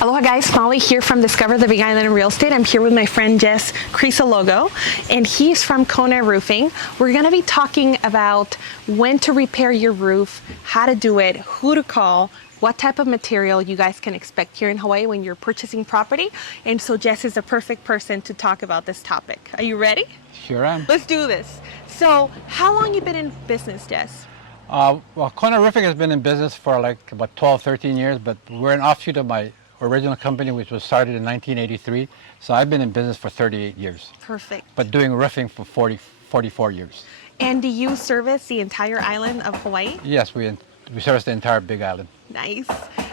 Aloha guys, Maly here from Discover the Big Island Real Estate. I'm here with my friend Jess Crisologo, and he's from Koa Roofing. We're gonna be talking about when to repair your roof, how to do it, who to call, what type of material you guys can expect here in Hawaii when you're purchasing property. And so Jess is the perfect person to talk about this topic. Are you ready? Sure am. Let's do this. So how long you been in business, Jess? Well, Koa Roofing has been in business for like about 12, 13 years, but we're an offshoot of my original company, which was started in 1983. So I've been in business for 38 years. Perfect. But doing roofing for 44 years. And do you service the entire island of Hawaii? Yes, we service the entire Big Island. Nice.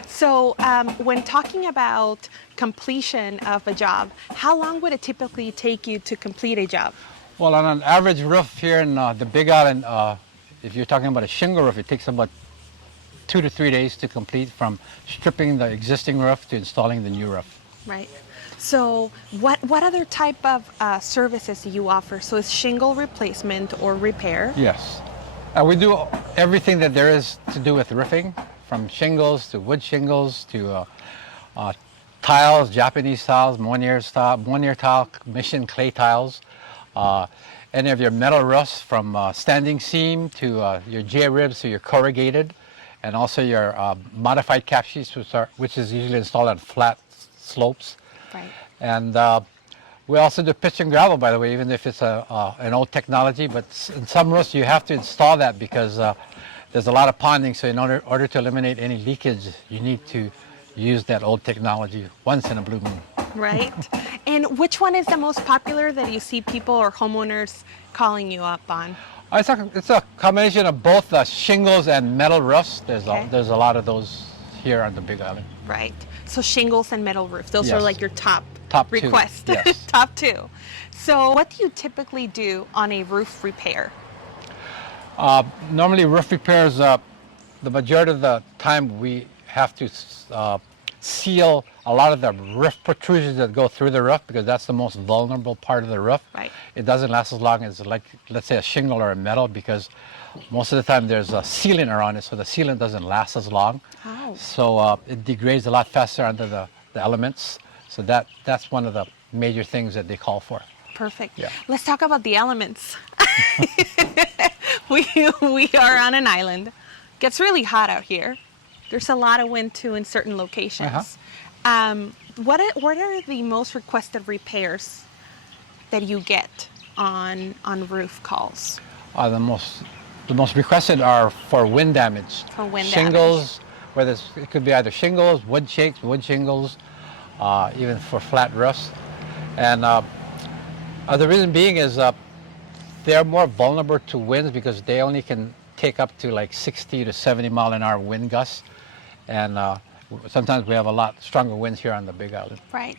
So when talking about completion of a job, how long would it typically take you to complete a job? Well, on an average roof here in the Big Island, if you're talking about a shingle roof, it takes about 2 to 3 days to complete, from stripping the existing roof to installing the new roof. Right. So what other type of services do you offer? So is shingle replacement or repair? Yes. We do everything that there is to do with roofing, from shingles to wood shingles to tiles, Japanese tiles, Monier tile, mission clay tiles, any of your metal roofs, from standing seam to your J-ribs to your corrugated, and also your modified cap sheets, which is usually installed on flat slopes. Right. And we also do pitch and gravel, by the way, even if it's an old technology. But in some roofs, you have to install that because there's a lot of ponding. So in order to eliminate any leakage, you need to use that old technology once in a blue moon. Right. And which one is the most popular that you see people or homeowners calling you up on? It's a combination of both shingles and metal roofs. There's a lot of those here on the Big Island. Right. So shingles and metal roofs, those are like your top requests. Yes. Top two. So what do you typically do on a roof repair? Normally roof repairs, the majority of the time we have to seal a lot of the roof protrusions that go through the roof, because that's the most vulnerable part of the roof. Right. It doesn't last as long as, like, let's say a shingle or a metal, because most of the time there's a sealant around it, so the sealant doesn't last as long. Oh. So it degrades a lot faster under the elements. So that's one of the major things that they call for. Perfect. Yeah. Let's talk about the elements. we are on an island. Gets really hot out here. There's a lot of wind too in certain locations. What are the most requested repairs that you get on roof calls? The most requested are for wind damage. For wind shingles, it could be either shingles, wood shingles, even for flat roofs. And the reason being is they're more vulnerable to winds because they only can take up to like 60 to 70 mile an hour wind gusts. And sometimes we have a lot stronger winds here on the Big Island. Right.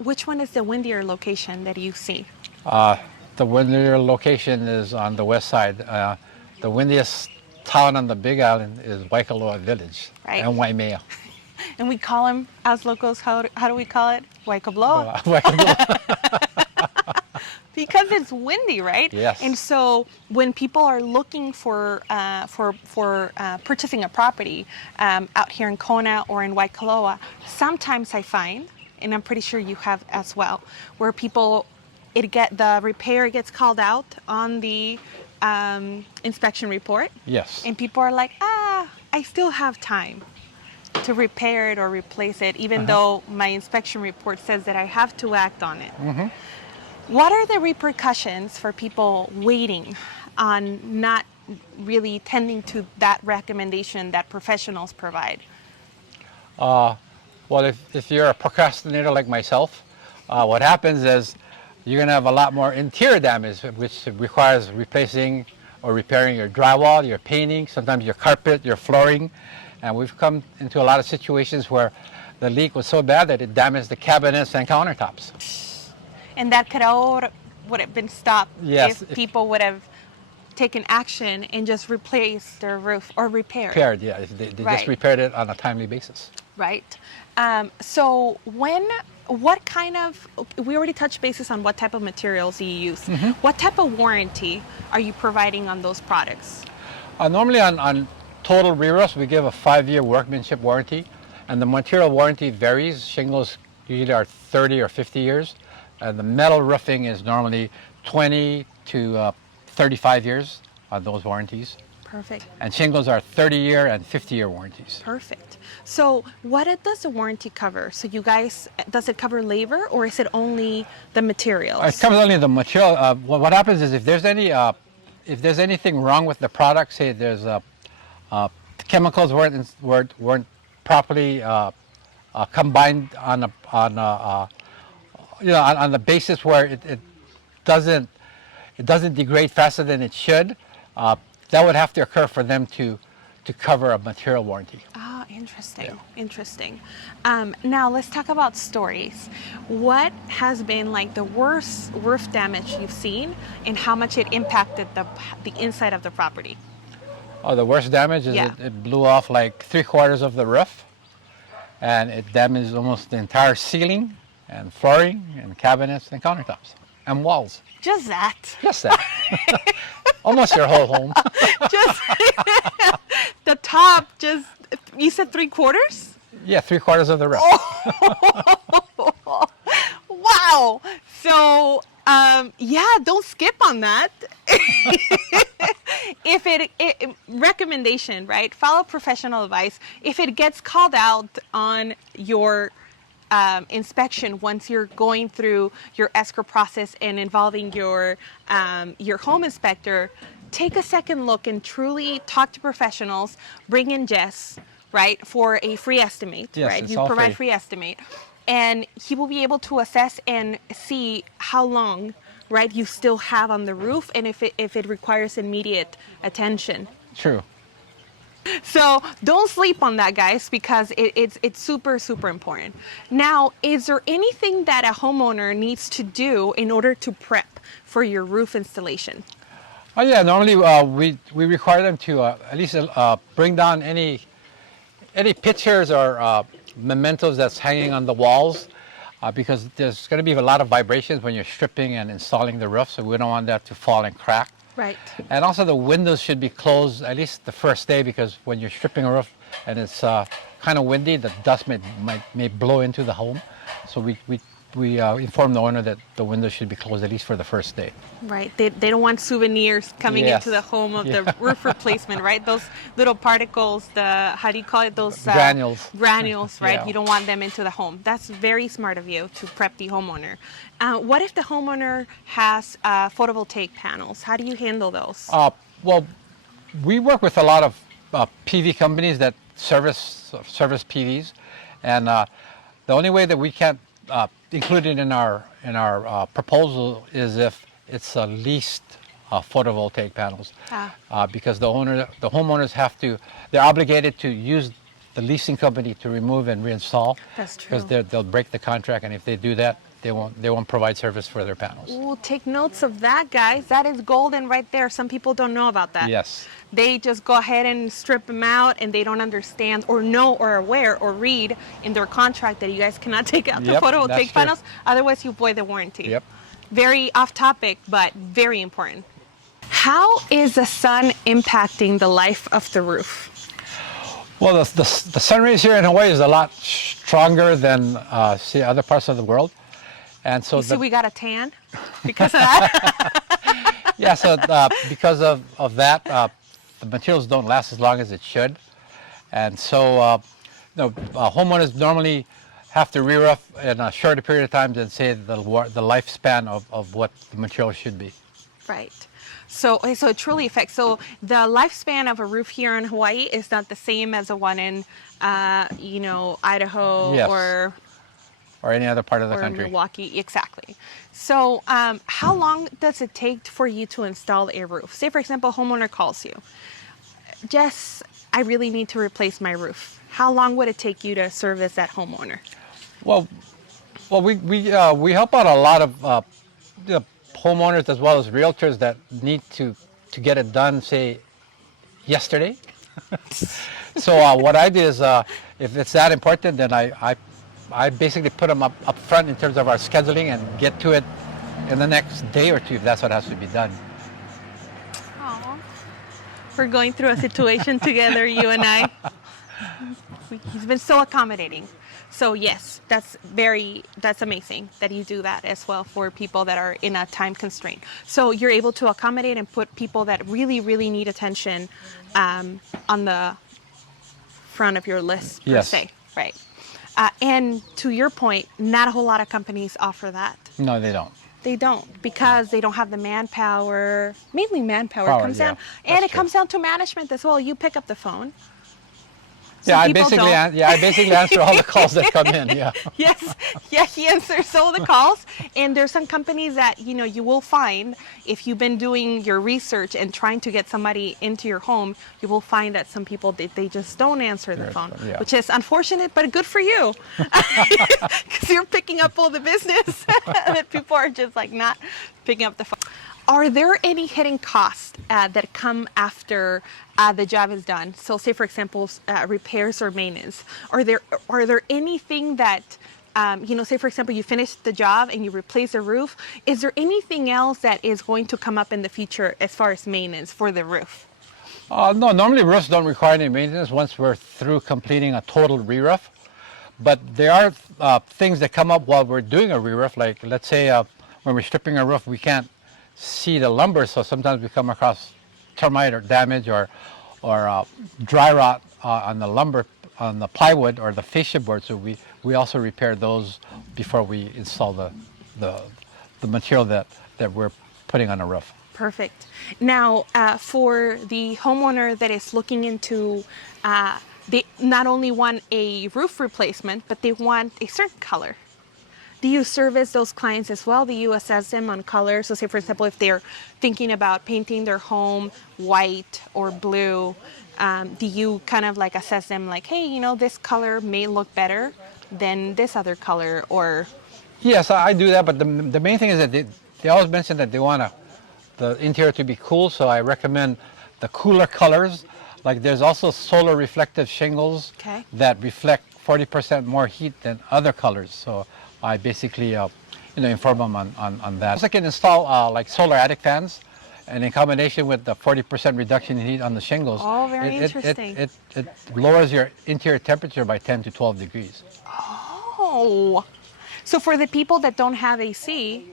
Which one is the windier location that you see? The windier location is on the west side. The windiest town on the Big Island is Waikoloa Village, right. And Waimea. And we call them, as locals, how do we call it? Waikoloa. Because it's windy, right? Yes. And so when people are looking for purchasing a property out here in Kona or in Waikoloa, sometimes I find, and I'm pretty sure you have as well, where the repair gets called out on the inspection report. Yes. And people are like, I still have time to repair it or replace it, even though my inspection report says that I have to act on it. Mm-hmm. What are the repercussions for people waiting on not really tending to that recommendation that professionals provide? Well, if you're a procrastinator like myself, what happens is you're going to have a lot more interior damage, which requires replacing or repairing your drywall, your painting, sometimes your carpet, your flooring. And we've come into a lot of situations where the leak was so bad that it damaged the cabinets and countertops. And that would have been stopped if people would have taken action and just replaced their roof or repaired. Yeah. If they just repaired it on a timely basis. Right. So what kind of, we already touched bases on what type of materials you use. What type of warranty are you providing on those products? Normally on total re-roofs, we give a 5-year workmanship warranty. And the material warranty varies. Shingles usually are 30 or 50 years. And the metal roofing is normally 20 to 35 years on those warranties. Perfect. And shingles are 30-year and 50-year warranties. Perfect. So what does the warranty cover? So you guys, does it cover labor or is it only the materials? It covers only the material. What happens is if there's anything wrong with the product, say there's chemicals weren't properly combined on the basis where it doesn't degrade faster than it should, that would have to occur for them to cover a material warranty. Ah, interesting. Yeah. Interesting. Now let's talk about stories. What has been like the worst roof damage you've seen, and how much it impacted the inside of the property? Oh, the worst damage is Yeah. it blew off like 3/4 of the roof, and it damaged almost the entire ceiling and flooring and cabinets and countertops and walls. Just that. Just that. Almost your whole home. Just the top. Just, you said 3/4? Yeah, 3/4 of the roof. Wow. So, yeah, don't skip on that. If recommendation, right? Follow professional advice. If it gets called out on your inspection, once you're going through your escrow process and involving your home inspector, take a second look and truly talk to professionals. Bring in Jess, right, for a free estimate. Yes, right? it's You all provide free. free estimate, and he will be able to assess and see how long, right, you still have on the roof, and if it requires immediate attention. True. So don't sleep on that, guys, because it's super, super important. Now, is there anything that a homeowner needs to do in order to prep for your roof installation? Oh yeah, normally we require them to at least bring down any pictures or mementos that's hanging on the walls, because there's going to be a lot of vibrations when you're stripping and installing the roof, so we don't want that to fall and crack. Right. And also the windows should be closed at least the first day, because when you're stripping a roof and it's kind of windy, the dust may blow into the home. So we inform the owner that the windows should be closed at least for the first day. Right. They don't want souvenirs coming Yes. into the home of the roof replacement, right? Those little particles, how do you call it? Those Granules. Granules, right? Yeah. You don't want them into the home. That's very smart of you to prep the homeowner. What if the homeowner has photovoltaic panels? How do you handle those? Well, we work with a lot of PV companies that service PVs, and the only way that we can't include it in our proposal is if it's leased photovoltaic panels, because the homeowners they're obligated to use the leasing company to remove and reinstall. That's true. Because they'll break the contract, and if they do that, they won't provide service for their panels. Ooh, take notes of that, guys. That is golden right there. Some people don't know about that. Yes. They just go ahead and strip them out, and they don't understand or know or aware or read in their contract that you guys cannot take out the Yep, that's photovoltaic true. panels. Otherwise, you void the warranty. Yep. Very off topic, but very important. How is the sun impacting the life of the roof? Well, the sun rays here in Hawaii is a lot stronger than say other parts of the world, and so You see, we got a tan because of that. yeah. So because of that, the materials don't last as long as it should, and so homeowners normally have to re-roof in a shorter period of time than say the lifespan of what the material should be. Right. So it truly affects. So the lifespan of a roof here in Hawaii is not the same as the one in, Idaho Yes. or Or any other part of the country. Milwaukee. Exactly. So how long does it take for you to install a roof? Say, for example, a homeowner calls you. Jess, I really need to replace my roof. How long would it take you to service that homeowner? Well, we help out a lot of homeowners as well as realtors that need to get it done, say, yesterday. So what I do is, if it's that important, then I basically put them up front in terms of our scheduling and get to it in the next day or two if that's what has to be done. Aww. We're going through a situation together, you and I. He's been so accommodating. So yes, that's amazing that you do that as well for people that are in a time constraint. So you're able to accommodate and put people that really, really need attention on the front of your list per Yes. se, right? And to your point, not a whole lot of companies offer that. No, they don't. They don't, because they don't have the manpower, mainly manpower. Power, Comes yeah, down, and that's it true. comes down to management as well. You pick up the phone. Yeah, I people basically, don't. I basically answer all the calls that come in. Yeah. Yes, yeah, he answers all the calls. And there's some companies that, you will find, if you've been doing your research and trying to get somebody into your home, you will find that some people, they just don't answer the phone, Yeah. which is unfortunate, but good for you. Because you're picking up all the business that people are just like not picking up the phone. Are there any hidden costs that come after the job is done? So say, for example, repairs or maintenance. Are there anything that, say, for example, you finish the job and you replace the roof. Is there anything else that is going to come up in the future as far as maintenance for the roof? No, normally roofs don't require any maintenance once we're through completing a total re-roof. But there are things that come up while we're doing a re-roof. Like, let's say when we're stripping a roof, we can't see the lumber, so sometimes we come across termite or damage or dry rot on the lumber, on the plywood or the fascia board. So we also repair those before we install the material that we're putting on a roof. Perfect. Now, for the homeowner that is looking into, they not only want a roof replacement, but they want a certain color. Do you service those clients as well? Do you assess them on color? So say, for example, if they're thinking about painting their home white or blue, do you kind of like assess them like, hey, this color may look better than this other color? Or Yes, I do that, but the main thing is that they always mention that they want the interior to be cool, so I recommend the cooler colors. Like, there's also solar reflective shingles Okay. that reflect 40% more heat than other colors. So I basically inform them on that. Also, I can install like solar attic fans, and in combination with the 40% reduction in heat on the shingles, Oh, very interesting. It lowers your interior temperature by 10 to 12 degrees. oh, so for the people that don't have AC,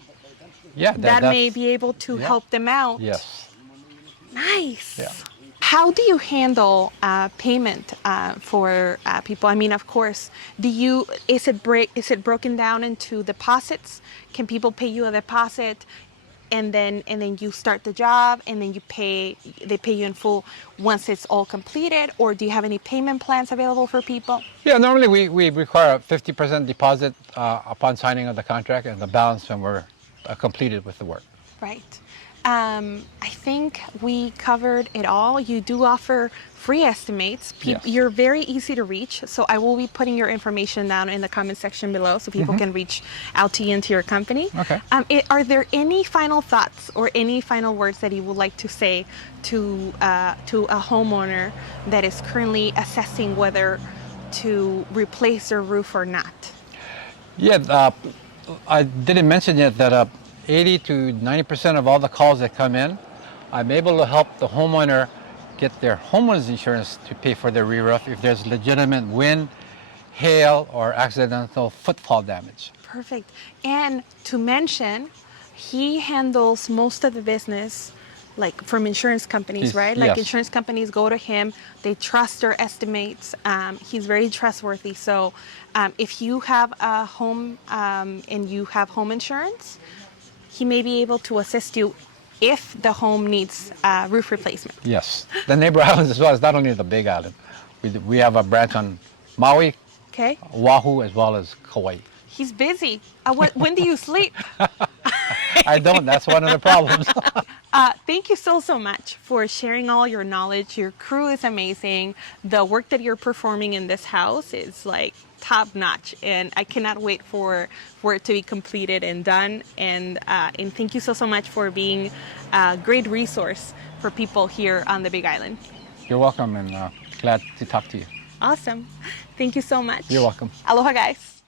Yeah, that that's, may be able to yeah. help them out. Yes. Nice. Yeah. How do you handle payment for people? I mean, of course, is it broken down into deposits? Can people pay you a deposit, and then you start the job, and then they pay you in full once it's all completed? Or do you have any payment plans available for people? Yeah, normally we require a 50% deposit upon signing of the contract, and the balance when we're completed with the work. Right. I think we covered it all. You do offer free estimates. Yes. You're very easy to reach, so I will be putting your information down in the comment section below so people can reach out to you and to your company. Okay. Are there any final thoughts or any final words that you would like to say to a homeowner that is currently assessing whether to replace their roof or not? Yeah, I didn't mention yet that 80 to 90% of all the calls that come in, I'm able to help the homeowner get their homeowner's insurance to pay for their re-roof if there's legitimate wind, hail, or accidental footfall damage. Perfect. And to mention, he handles most of the business, like from insurance companies, right? Like Yes. insurance companies go to him, they trust their estimates. He's very trustworthy. So if you have a home and you have home insurance, he may be able to assist you if the home needs roof replacement. Yes, the neighbor islands as well. It's not only the Big Island. We have a branch on Maui, Okay. Oahu, as well as Kauai. He's busy. When do you sleep? I don't. That's one of the problems. Thank you so much for sharing all your knowledge. Your crew is amazing. The work that you're performing in this house is like top notch, and I cannot wait for it to be completed and done. And thank you so much for being a great resource for people here on the Big Island. You're welcome, and glad to talk to you. Awesome. Thank you so much. You're welcome. Aloha, guys.